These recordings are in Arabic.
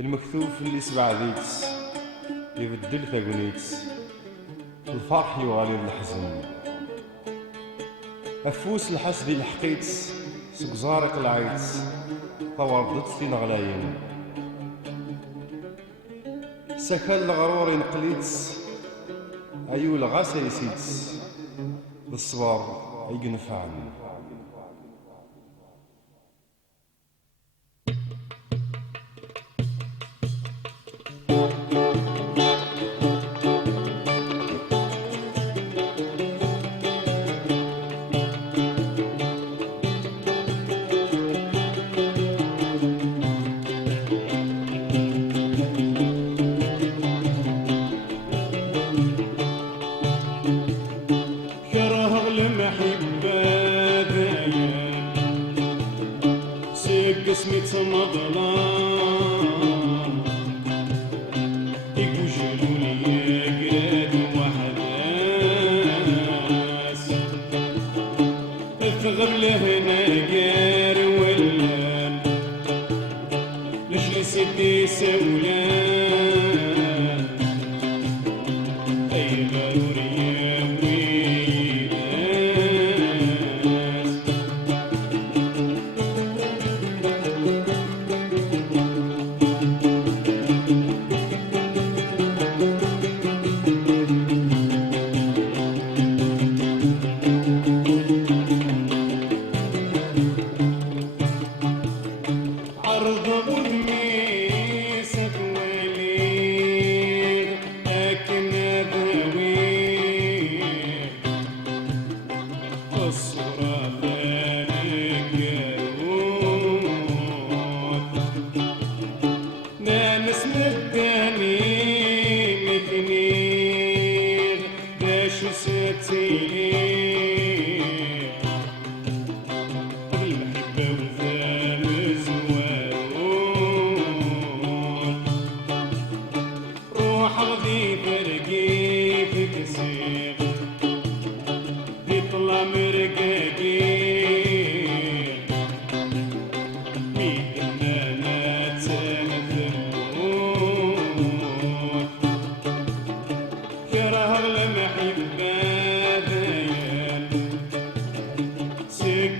المكتوف اللي سبع ذيتس يبدل ثاقونيتس، الفرح يغالي الحزن، أفوس الحسد الحقيتس سكزارق العيتس طوردت في نغلاين، سكال الغرور نقليتس أيو الغاسا يسيتس بالصبر ينفعن. قسمت مظلام يكوجلوا لي قراد وحداس الثغر لهنا قار ولان ليش لي سيدي سولان اي ضروري يا ويلاس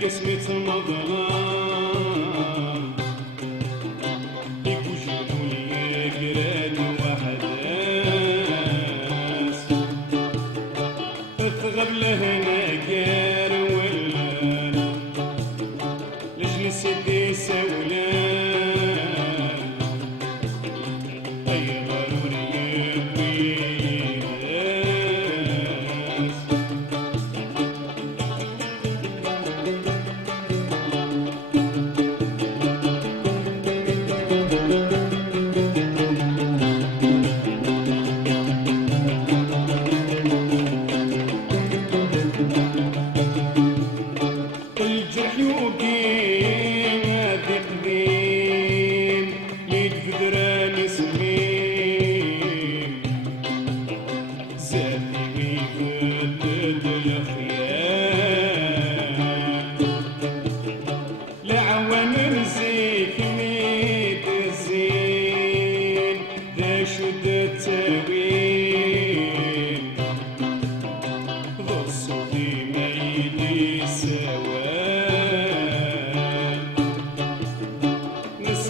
قسمة مظلام يكوجلوا لي قراد وحداس الثغب لهنا قار ولان لجل سيدي سولان اي ضروري ويلاس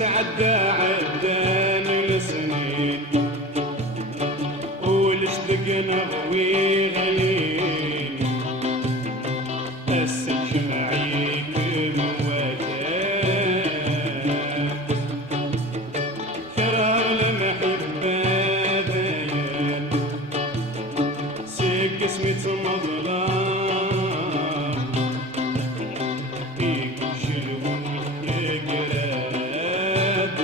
عدان السنين ولشدقنا وغلين السجمعي كل وجان فرار المحبة ذيان سيك قسمة مظلام يكوجلوا قراد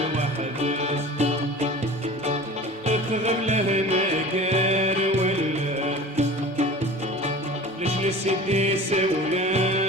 الثغر لهنا قار ولا ليش لسيدي سولان